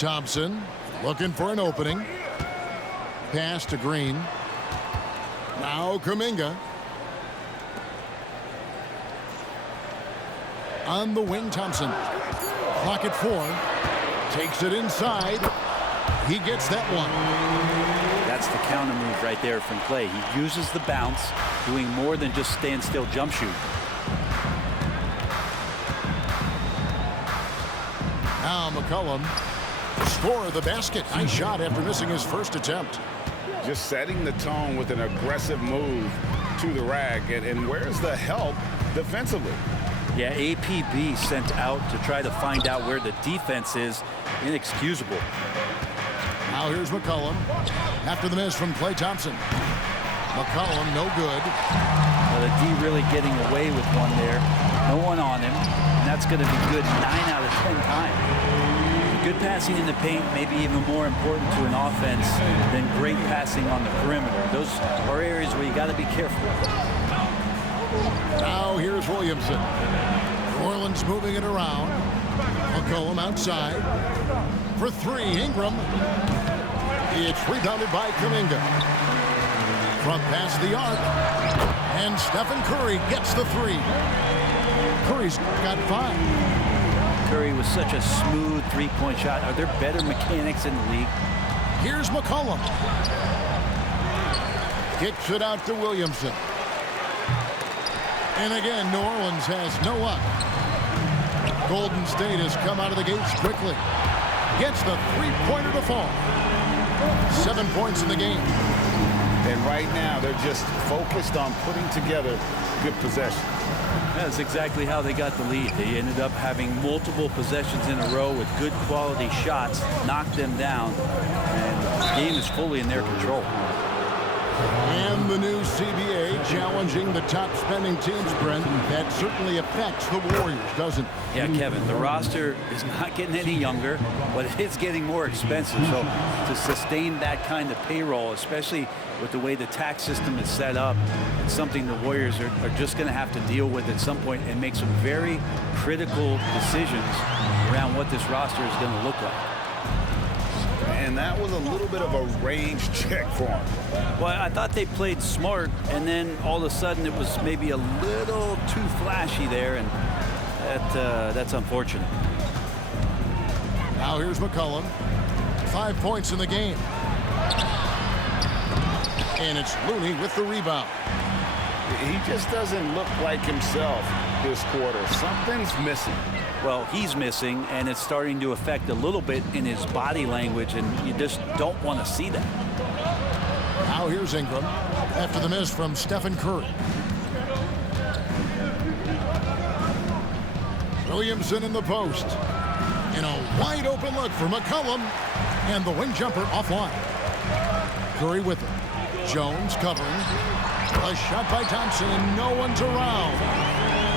Thompson looking for an opening. Pass to Green. Now Kuminga. On the wing, Thompson. Clock at 4. Takes it inside. He gets that one. That's the counter move right there from Klay. He uses the bounce, doing more than just stand still jump shoot. Now McCollum. Score the basket. Nice shot after missing his first attempt. Just setting the tone with an aggressive move to the rack. And where's the help defensively? Yeah, APB sent out to try to find out where the defense is. Inexcusable. Now here's McCollum. After the miss from Klay Thompson. McCollum no good. Well, the D really getting away with one there. No one on him. And that's going to be good 9 out of 10 times. Good passing in the paint, maybe even more important to an offense than great passing on the perimeter. Those are areas where you got to be careful. Now here's Williamson. New Orleans moving it around. McCollum outside. For 3, Ingram. It's rebounded by Kuminga. Front pass the arc. And Stephen Curry gets the 3. Curry's got 5. Curry was such a smooth three-point shot. Are there better mechanics in the league? Here's McCollum. Kicks it out to Williamson. And again, New Orleans has no luck. Golden State has come out of the gates quickly. Gets the three-pointer to fall. 7 points in the game. And right now, they're just focused on putting together good possession. That's exactly how they got the lead. They ended up having multiple possessions in a row with good quality shots, knocked them down, and the game is fully in their control. And the new CBA challenging the top spending teams, Brent. That certainly affects the Warriors, doesn't it? Yeah, Kevin, the roster is not getting any younger, but it is getting more expensive. So to sustain that kind of payroll, especially with the way the tax system is set up, it's something the Warriors are just going to have to deal with at some point and make some very critical decisions around what this roster is going to look like. And that was a little bit of a range check for him. Well, I thought they played smart, and then all of a sudden it was maybe a little too flashy there, and that's unfortunate. Now here's McCollum. 5 points in the game. And it's Looney with the rebound. He just doesn't look like himself this quarter. Something's missing. Well, he's missing, and it's starting to affect a little bit in his body language, and you just don't want to see that. Now here's Ingram after the miss from Stephen Curry. Williamson in the post. And a wide open look for McCollum. And the wing jumper offline. Curry with it. Jones covering. A shot by Thompson, and no one's around.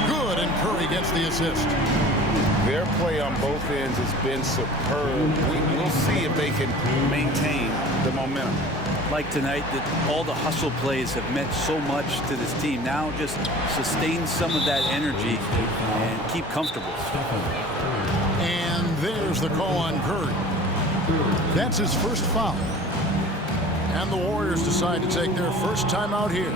Good, and Curry gets the assist. Their play on both ends has been superb. We'll see if they can maintain the momentum. Like tonight, that all the hustle plays have meant so much to this team. Now just sustain some of that energy and keep comfortable. And there's the call on Curry. That's his first foul. And the Warriors decide to take their first time out here.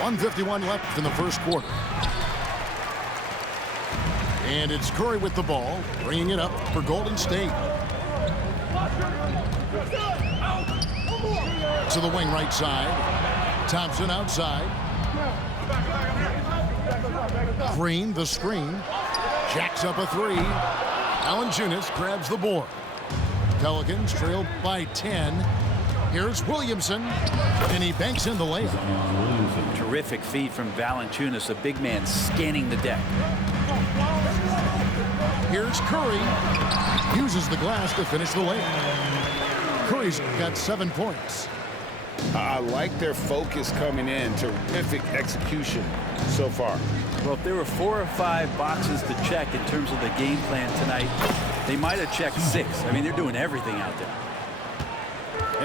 .151 left in the first quarter. And it's Curry with the ball, bringing it up for Golden State. To the wing right side. Thompson outside. Green, the screen. Jacks up a 3. Valanciunas grabs the board. Pelicans trail by 10. Here's Williamson, and he banks in the layup. Terrific feed from Valanciunas, a big man scanning the deck. Here's Curry. Uses the glass to finish the layup. Curry's got 7 points. I like their focus coming in. Terrific execution so far. Well, if there were 4 or 5 boxes to check in terms of the game plan tonight, they might have checked 6. I mean, they're doing everything out there.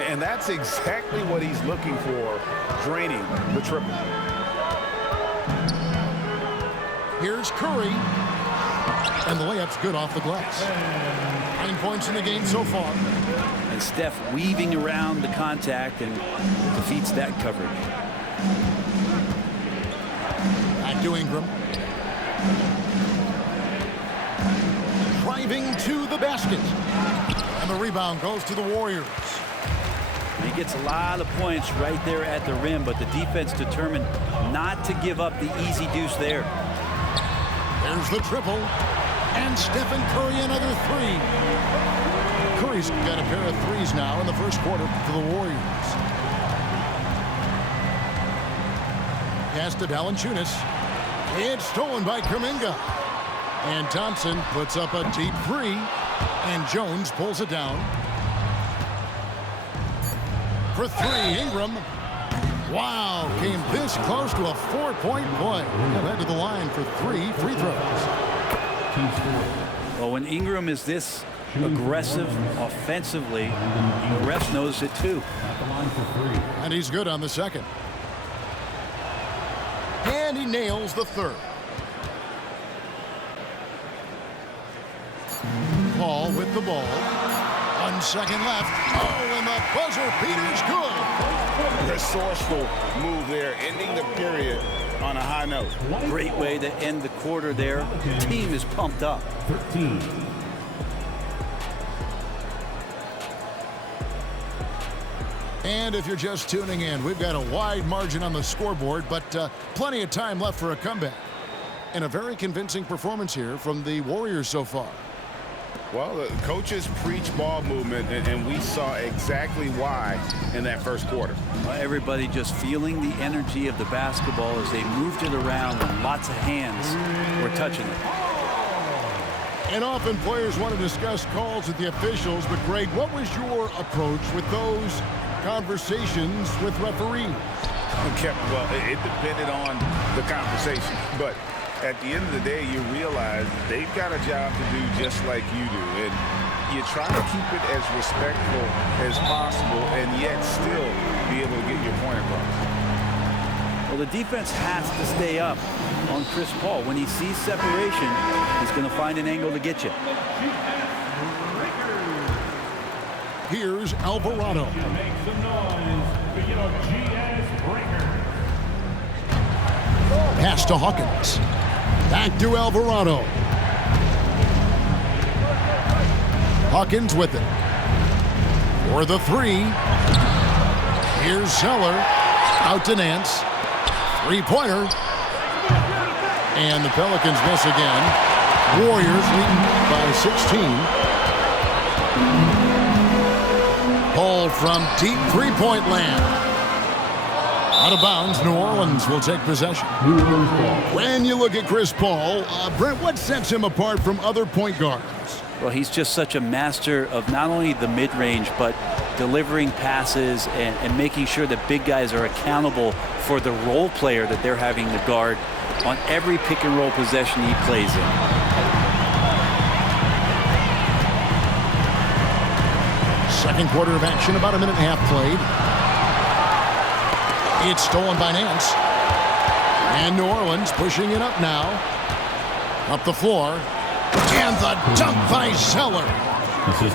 And that's exactly what he's looking for, draining the triple. Here's Curry. And the layup's good off the glass. 9 points in the game so far. And Steph weaving around the contact and defeats that coverage. Back to Ingram. Driving to the basket. And the rebound goes to the Warriors. He gets a lot of points right there at the rim, but the defense determined not to give up the easy deuce there. There's the triple. And Stephen Curry another 3. Curry's got a pair of 3s now in the first quarter for the Warriors. Pass to Valanciunas. It's stolen by Kuminga. And Thompson puts up a deep 3. And Jones pulls it down. For 3, Ingram. Wow, came this close to a 4-point play. He'll head to the line for 3 free throws. Well, when Ingram is this aggressive offensively, the ref knows it too. And he's good on the second. And he nails the third. Paul with the ball. 1 second left. Oh, and the buzzer beater's good. Resourceful move there, ending the period on a high note. Great way to end the quarter there. The team is pumped up. 13. And if you're just tuning in, we've got a wide margin on the scoreboard, but plenty of time left for a comeback. And a very convincing performance here from the Warriors so far. Well, the coaches preach ball movement, and we saw exactly why in that first quarter. Everybody just feeling the energy of the basketball as they moved it around, and lots of hands were touching it. And often players want to discuss calls with the officials, but Greg, what was your approach with those conversations with referees? Well, it depended on the conversation, but at the end of the day, you realize they've got a job to do just like you do. And you try to keep it as respectful as possible and yet still be able to get your point across. Well, the defense has to stay up on Chris Paul. When he sees separation, he's going to find an angle to get you. Here's Alvarado. Pass to Hawkins. Back to Alvarado. Hawkins with it. For the 3. Here's Zeller. Out to Nance. 3-pointer. And the Pelicans miss again. Warriors leading by 16. Paul from deep 3-point land. Out of bounds, New Orleans will take possession. When you look at Chris Paul, Brent, what sets him apart from other point guards? Well, he's just such a master of not only the mid-range, but delivering passes and making sure that big guys are accountable for the role player that they're having to guard on every pick-and-roll possession he plays in. Second quarter of action, about a minute and a half played. It's stolen by Nance. And New Orleans pushing it up now. Up the floor. And the dunk by Zeller.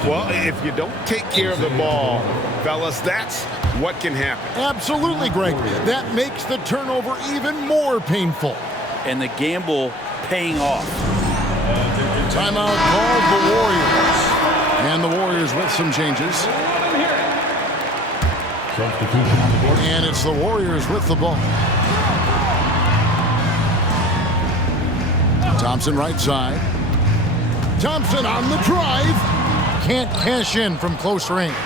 Well, if you don't take care of the ball, fellas, that's what can happen. Absolutely, Greg. That makes the turnover even more painful. And the gamble paying off. Timeout called the Warriors. And the Warriors with some changes. Substitution on the board. And it's the Warriors with the ball. Thompson right side. Thompson on the drive. Can't cash in from close range.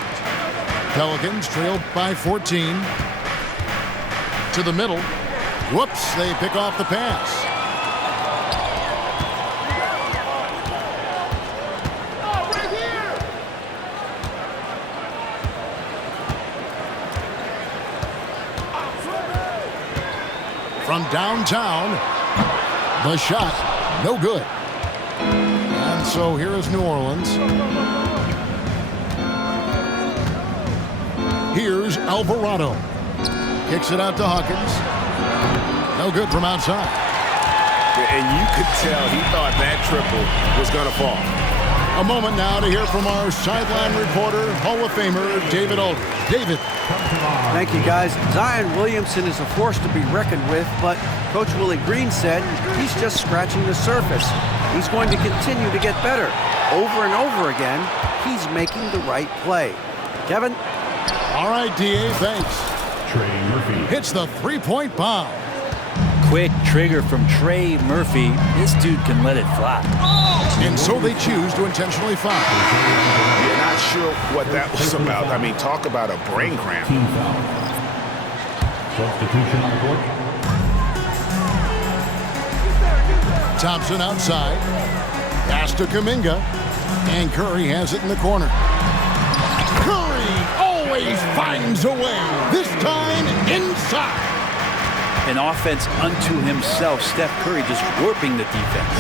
Pelicans trailed by 14. To the middle. Whoops, they pick off the pass. From downtown, The shot, no good. And so here is New Orleans. Here's Alvarado. Kicks it out to Hawkins. No good from outside. And you could tell he thought that triple was going to fall. A moment now to hear from our sideline reporter, Hall of Famer David Aldridge. David. Thank you, guys. Zion Williamson is a force to be reckoned with, but Coach Willie Green said he's just scratching the surface. He's going to continue to get better. Over and over again, he's making the right play. Kevin? All right, D.A., thanks. Trey Murphy Hits the three-point bomb. Quick trigger from Trey Murphy. This dude can let it fly. And so they choose to intentionally foul. You're not sure what that was about. I mean, talk about a brain cramp. team foul. Substitution on the court. Thompson outside. Pass to Kuminga. And Curry has it in the corner. Curry always finds a way. This time inside. An offense unto himself. Steph Curry just warping the defense.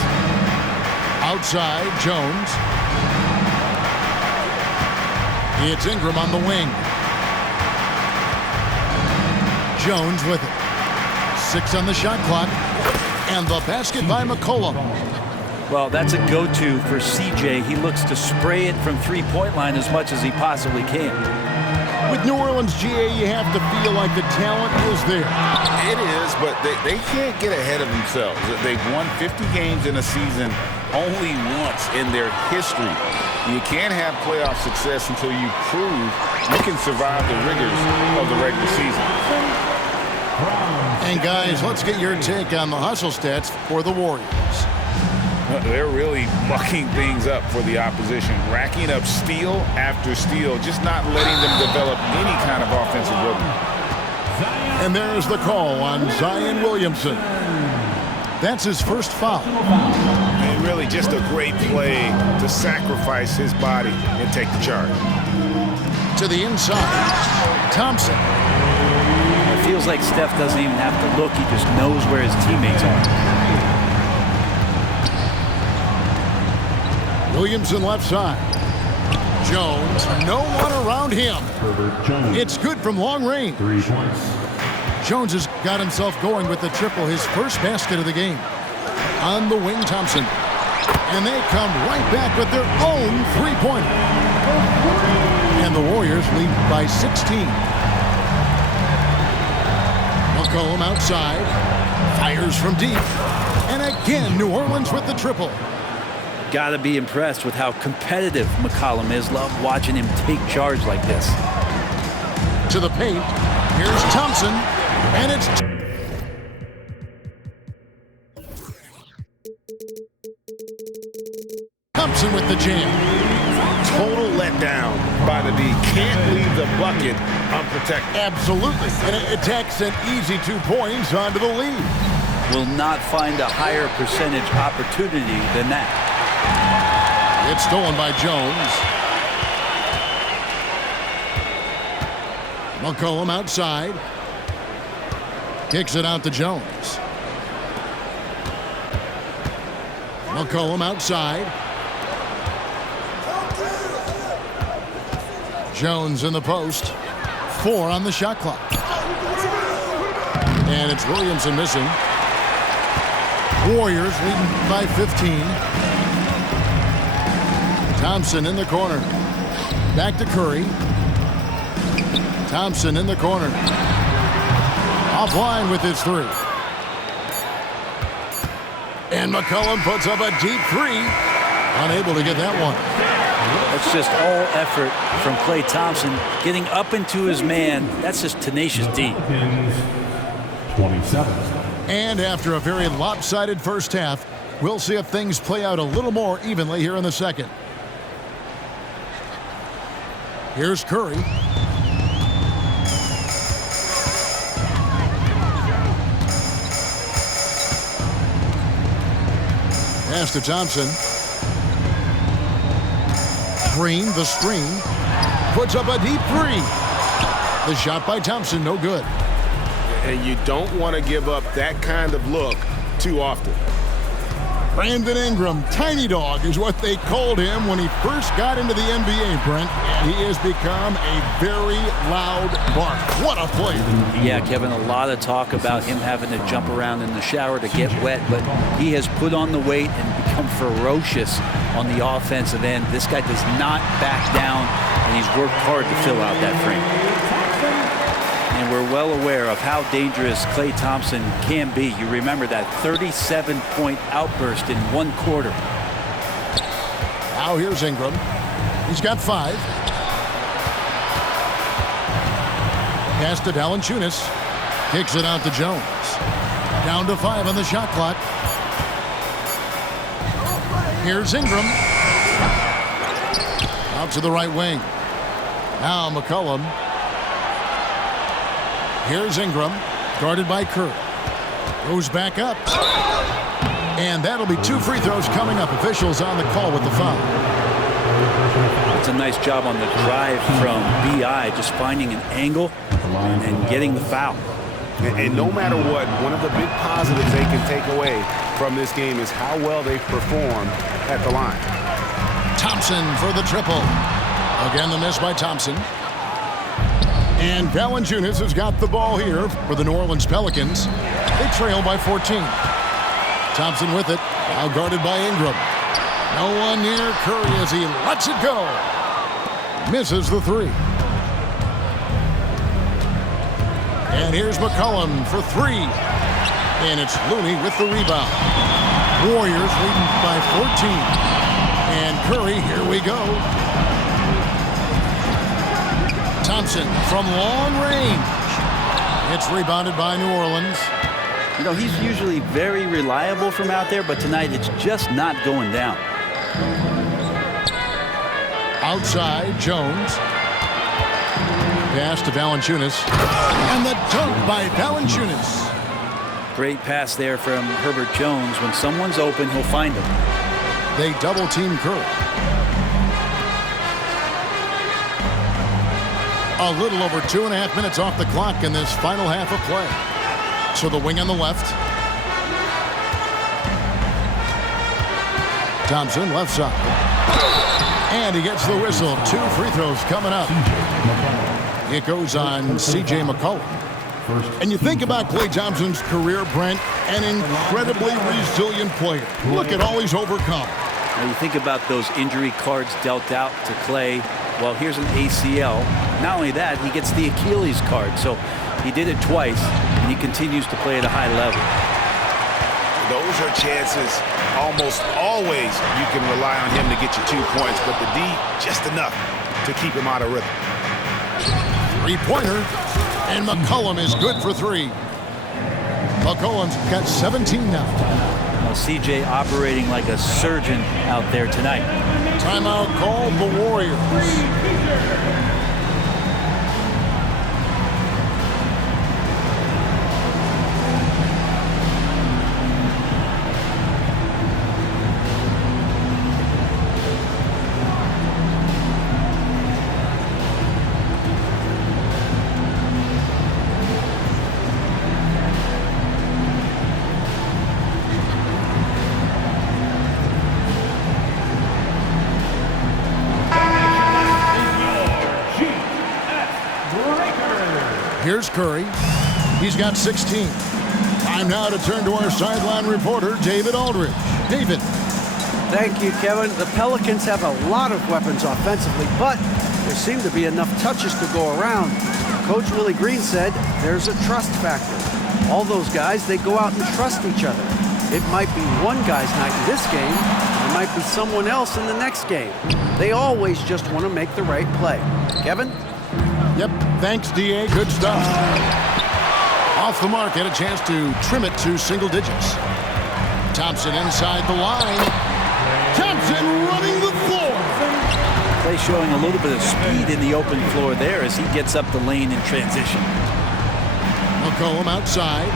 Outside, Jones. It's Ingram on the wing. Jones with it. 6 on the shot clock. And the basket by McCollum. Well, that's a go-to for CJ. He looks to spray it from three-point line as much as he possibly can. With New Orleans, GA, you have to feel like the talent is there. It is, but they can't get ahead of themselves. They've won 50 games in a season only once in their history. You can't have playoff success until you prove you can survive the rigors of the regular season. And guys, let's get your take on the hustle stats for the Warriors. They're really mucking things up for the opposition, racking up steal after steal, just not letting them develop any kind of offensive rhythm. And there's the call on Zion Williamson. That's his first foul. And really just a great play to sacrifice his body and take the charge. To the inside, Thompson. It feels like Steph doesn't even have to look. He just knows where his teammates are. Williamson left side. Jones, no one around him. Herbert Jones. It's good from long range. 3 points. Jones has got himself going with the triple, his first basket of the game. On the wing, Thompson. And they come right back with their own three-pointer. And the Warriors lead by 16. McCollum outside. Fires from deep. And again, New Orleans with the triple. Got to be impressed with how competitive McCollum is. Love watching him take charge like this. To the paint. Here's Thompson. And it's... Thompson with the jam. Total letdown by the D. Can't leave the bucket unprotected. Absolutely. And it takes an easy 2 points onto the lead. Will not find a higher percentage opportunity than that. It's stolen by Jones. McCollum outside. Kicks it out to Jones. McCollum outside. Jones in the post. 4 on the shot clock. And it's Williamson missing. Warriors leading by 15. Thompson in the corner. Back to Curry. Thompson in the corner. Offline with his 3. And McCollum puts up a deep 3. Unable to get that one. That's just all effort from Klay Thompson. Getting up into his man, that's just tenacious D. 27. And after a very lopsided first half, we'll see if things play out a little more evenly here in the second. Here's Curry. Pass to Thompson. Green, the screen. Puts up a deep 3. The shot by Thompson, no good. And you don't want to give up that kind of look too often. Brandon Ingram, Tiny Dog is what they called him when he first got into the NBA, Brent. And he has become a very loud bark. What a player. Yeah, Kevin, a lot of talk about him having to jump around in the shower to get wet, but he has put on the weight and become ferocious on the offensive end. This guy does not back down, and he's worked hard to fill out that frame. And we're well aware of how dangerous Klay Thompson can be. You remember that 37-point outburst in one quarter. Now here's Ingram. He's got 5. Pass to Valanciunas. Kicks it out to Jones. Down to 5 on the shot clock. Here's Ingram. Out to the right wing. Now McCollum. Here's Ingram, guarded by Curry. Goes back up. And that'll be 2 free throws coming up. Officials on the call with the foul. It's a nice job on the drive from B.I., just finding an angle and getting the foul. And no matter what, one of the big positives they can take away from this game is how well they've performed at the line. Thompson for the triple. Again, the miss by Thompson. And Valanciunas has got the ball here for the New Orleans Pelicans. They trail by 14. Thompson with it, now guarded by Ingram. No one near Curry as he lets it go. Misses the 3. And here's McCollum for 3. And it's Looney with the rebound. Warriors leading by 14. And Curry, here we go. Thompson from long range. It's rebounded by New Orleans. You know, he's usually very reliable from out there, but tonight it's just not going down. Outside, Jones. Pass to Valanciunas. And the dunk by Valanciunas. Great pass there from Herbert Jones. When someone's open, he'll find them. They double-team Curry. A little over 2.5 minutes off the clock in this final half of play. So the wing on the left. Thompson, left side. And he gets the whistle. 2 free throws coming up. It goes on C.J. McCollum. And you think about Klay Thompson's career, Brent, an incredibly resilient player. Look at all he's overcome. Now you think about those injury cards dealt out to Klay. Well, here's an ACL. Not only that, he gets the Achilles card. So he did it twice, and he continues to play at a high level. Those are chances almost always you can rely on him to get you 2 points, but the D, just enough to keep him out of rhythm. 3-pointer, and McCollum is good for 3. McCollum's got 17 now. Well, CJ operating like a surgeon out there tonight. Timeout called the Warriors. Here's Curry. He's got 16. Time now to turn to our sideline reporter, David Aldridge. David. Thank you, Kevin. The Pelicans have a lot of weapons offensively, but there seem to be enough touches to go around. Coach Willie Green said there's a trust factor. All those guys, they go out and trust each other. It might be one guy's night in this game. It might be someone else in the next game. They always just want to make the right play. Kevin? Yep, thanks, D.A. Good stuff. Off the mark, had a chance to trim it to single digits. Thompson inside the line. Thompson running the floor. Klay showing a little bit of speed in the open floor there as he gets up the lane in transition. McCollum outside.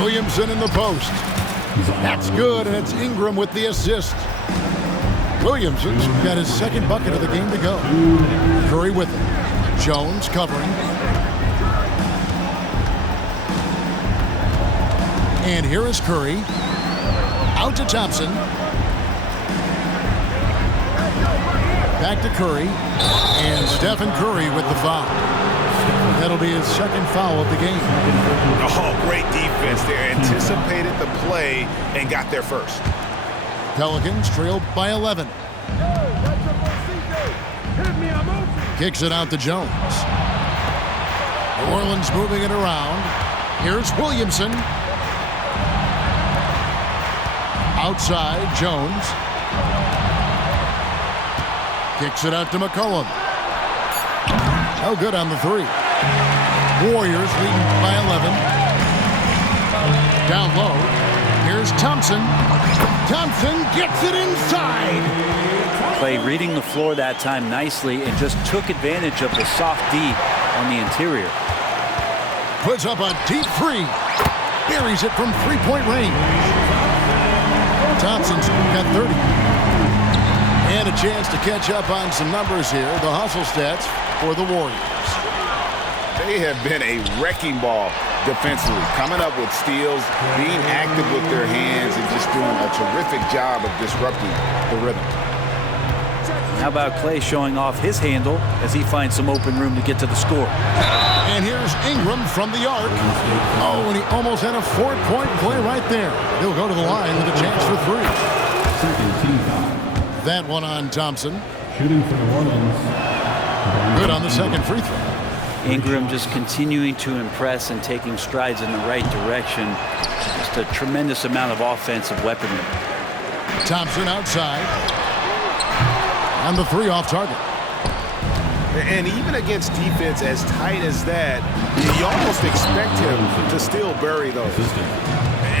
Williamson in the post. That's good, and it's Ingram with the assist. Williamson's got his second bucket of the game to go. Curry with it. Jones covering. And here is Curry. Out to Thompson. Back to Curry. And Stephen Curry with the foul. That'll be his second foul of the game. Oh, great defense there. Anticipated the play and got there first. Pelicans trailed by 11. Kicks it out to Jones. New Orleans moving it around. Here's Williamson. Outside, Jones. Kicks it out to McCollum. No good on the three. Warriors leading by 11. Down low. Here's Thompson. Thompson gets it inside. Clay reading the floor that time nicely and just took advantage of the soft D on the interior. Puts up a deep three. Buries it from three-point range. Thompson's got 30. And a chance to catch up on some numbers here. The hustle stats for the Warriors. They have been a wrecking ball defensively, coming up with steals, being active with their hands, and just doing a terrific job of disrupting the rhythm. How about Clay showing off his handle as he finds some open room to get to the score? And here's Ingram from the arc. Oh, and he almost had a four-point play right there. He'll go to the line with a chance for three. Second team foul. That one on Thompson. Shooting for New Orleans. Good on the second free throw. Ingram just continuing to impress and taking strides in the right direction. Just a tremendous amount of offensive weaponry. Thompson outside. On the three off target. And even against defense as tight as that, you almost expect him to still bury those.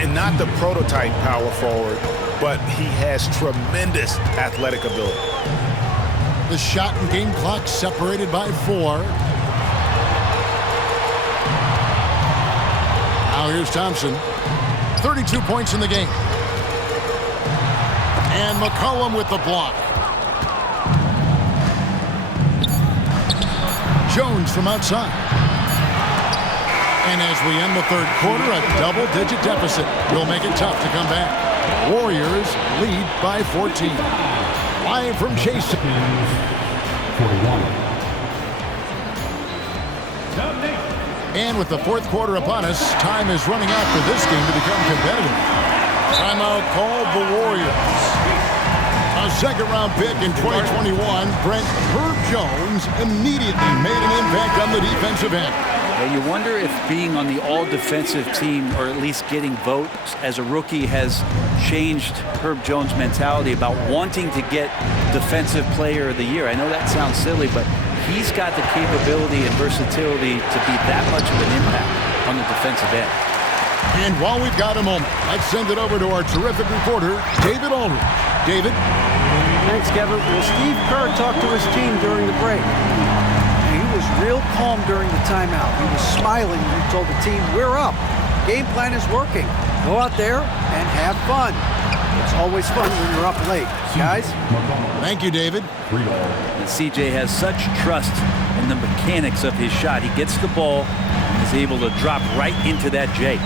And not the prototype power forward, but he has tremendous athletic ability. The shot and game clock separated by 4. Now here's Thompson. 32 points in the game. And McCollum with the block. Jones from outside. And as we end the third quarter, a double-digit deficit will make it tough to come back. Warriors lead by 14. Live from Chase. 41. And with the fourth quarter upon us, time is running out for this game to become competitive. Timeout called the Warriors. A second-round pick in 2021, Brent Herb Jones immediately made an impact on the defensive end. You wonder if being on the all-defensive team, or at least getting votes as a rookie, has changed Herb Jones' mentality about wanting to get Defensive Player of the Year. I know that sounds silly, but he's got the capability and versatility to be that much of an impact on the defensive end. And while we've got a moment, let's send it over to our terrific reporter, David Aldridge. David? Thanks, Kevin. Well, Steve Kerr talked to his team during the break. And he was real calm during the timeout. He was smiling when he told the team, we're up. Game plan is working. Go out there and have fun. It's always fun when you're up late. Guys? Thank you, David. And CJ has such trust in the mechanics of his shot. He gets the ball and is able to drop right into that J.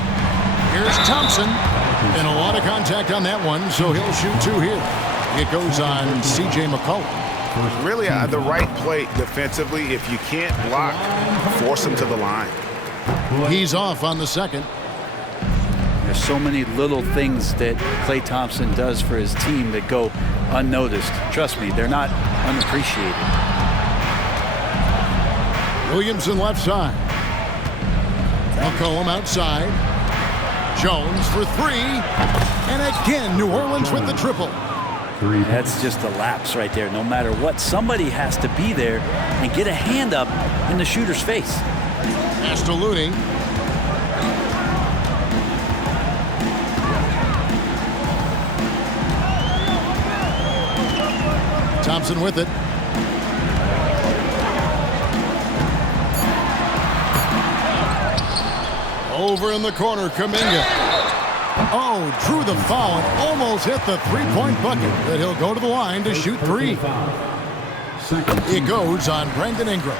Here's Thompson. And a lot of contact on that one, so he'll shoot 2 here. It goes on C.J. McCollum. Really the right play defensively. If you can't block, force him to the line. He's off on the second. There's so many little things that Klay Thompson does for his team that go unnoticed. Trust me, they're not unappreciated. Williamson left side. McCollum outside. Jones for 3. And again, New Orleans with the triple. That's just a lapse right there. No matter what, somebody has to be there and get a hand up in the shooter's face. Pass to Looney. Thompson with it. Over in the corner, Kuminga. Oh, drew the foul and almost hit the three-point bucket, but he'll go to the line to shoot 3. It goes on Brandon Ingram,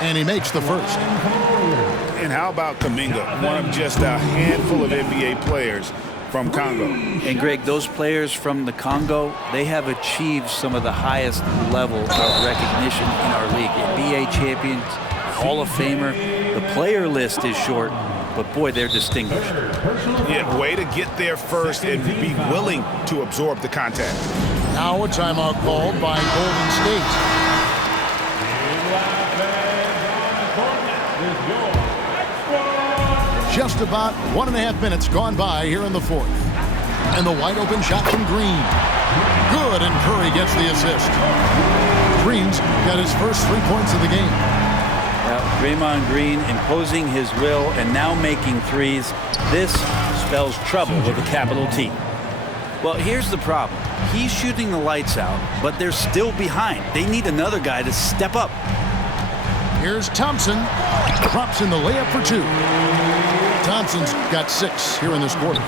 and he makes the first. And how about Kuminga, one of just a handful of NBA players from Congo. And Greg, those players from the Congo, they have achieved some of the highest level of recognition in our league. NBA champions, Hall of Famer. The player list is short, but boy, they're distinguished. Yeah, way to get there first and be willing to absorb the contact. Now a timeout called by Golden State. Just about 1.5 minutes gone by here in the fourth. And the wide open shot from Green. Good, and Curry gets the assist. Green's got his first 3 points of the game. Well, Draymond Green imposing his will and now making threes. This spells trouble with a capital T. Well, here's the problem. He's shooting the lights out, but they're still behind. They need another guy to step up. Here's Thompson. Drops in the layup for 2. Thompson's got 6 here in this quarter.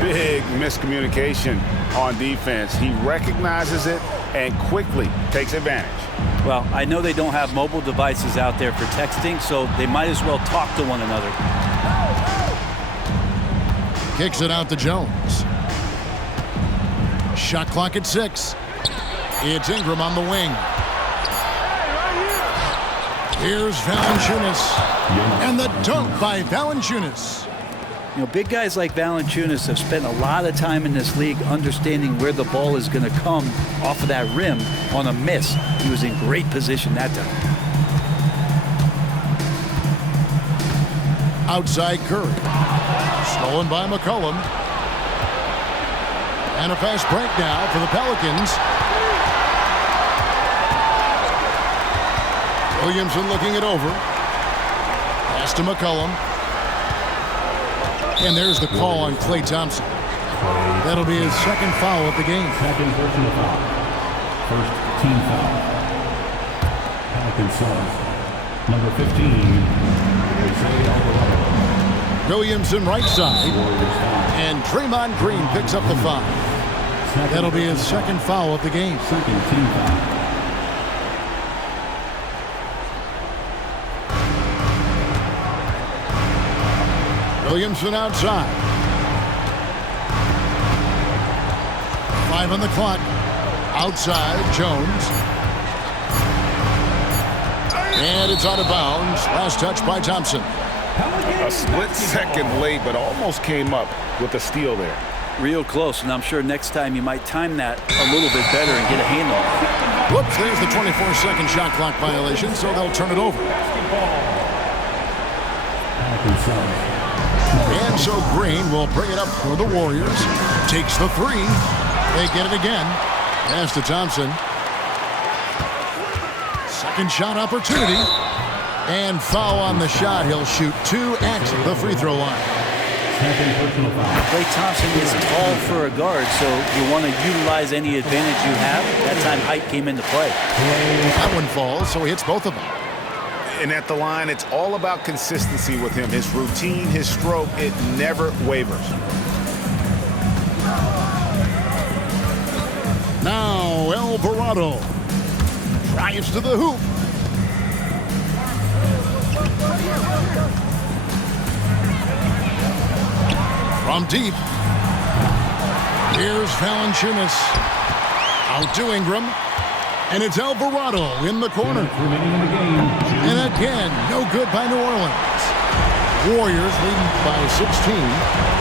Big miscommunication on defense. He recognizes it and quickly takes advantage. Well, I know they don't have mobile devices out there for texting, so they might as well talk to one another. Kicks it out to Jones. Shot clock at 6. It's Ingram on the wing. Here's Valanciunas. And the dunk by Valanciunas. You know, big guys like Valanciunas have spent a lot of time in this league understanding where the ball is going to come off of that rim on a miss. He was in great position that time. Outside Curry. Stolen by McCollum. And a fast break now for the Pelicans. Williamson looking it over. Pass to McCollum. And there's the call on Klay Thompson. That'll be his second foul of the game. Second personal foul. First team foul. Pelicans sub. Number 15, Jose Alvarado. Williamson right side. Warriors foul. And Draymond Green picks up the foul. That'll be his second foul of the game. Second team foul. Williamson outside. 5 on the clock. Outside, Jones. And it's out of bounds. Last touch by Thompson. A split second late, but almost came up with a steal there. Real close, and I'm sure next time you might time that a little bit better and get a handle on it. Whoops, there's the 24-second shot clock violation, so they'll turn it over. Pelicans sub. And so Green will bring it up for the Warriors. Takes the 3. They get it again. Pass to Thompson. Second shot opportunity. And foul on the shot. He'll shoot 2 at the free throw line. Second personal foul. Klay Thompson is tall for a guard, so you want to utilize any advantage you have. That time height came into play. That one falls, so he hits both of them. And at the line, it's all about consistency with him. His routine, his stroke, it never wavers. Now Alvarado drives to the hoop. From deep. Here's Valanciunas. Out to Ingram. And it's Alvarado in the corner. Remaining in the game. And again, no good by New Orleans. Warriors leading by 16.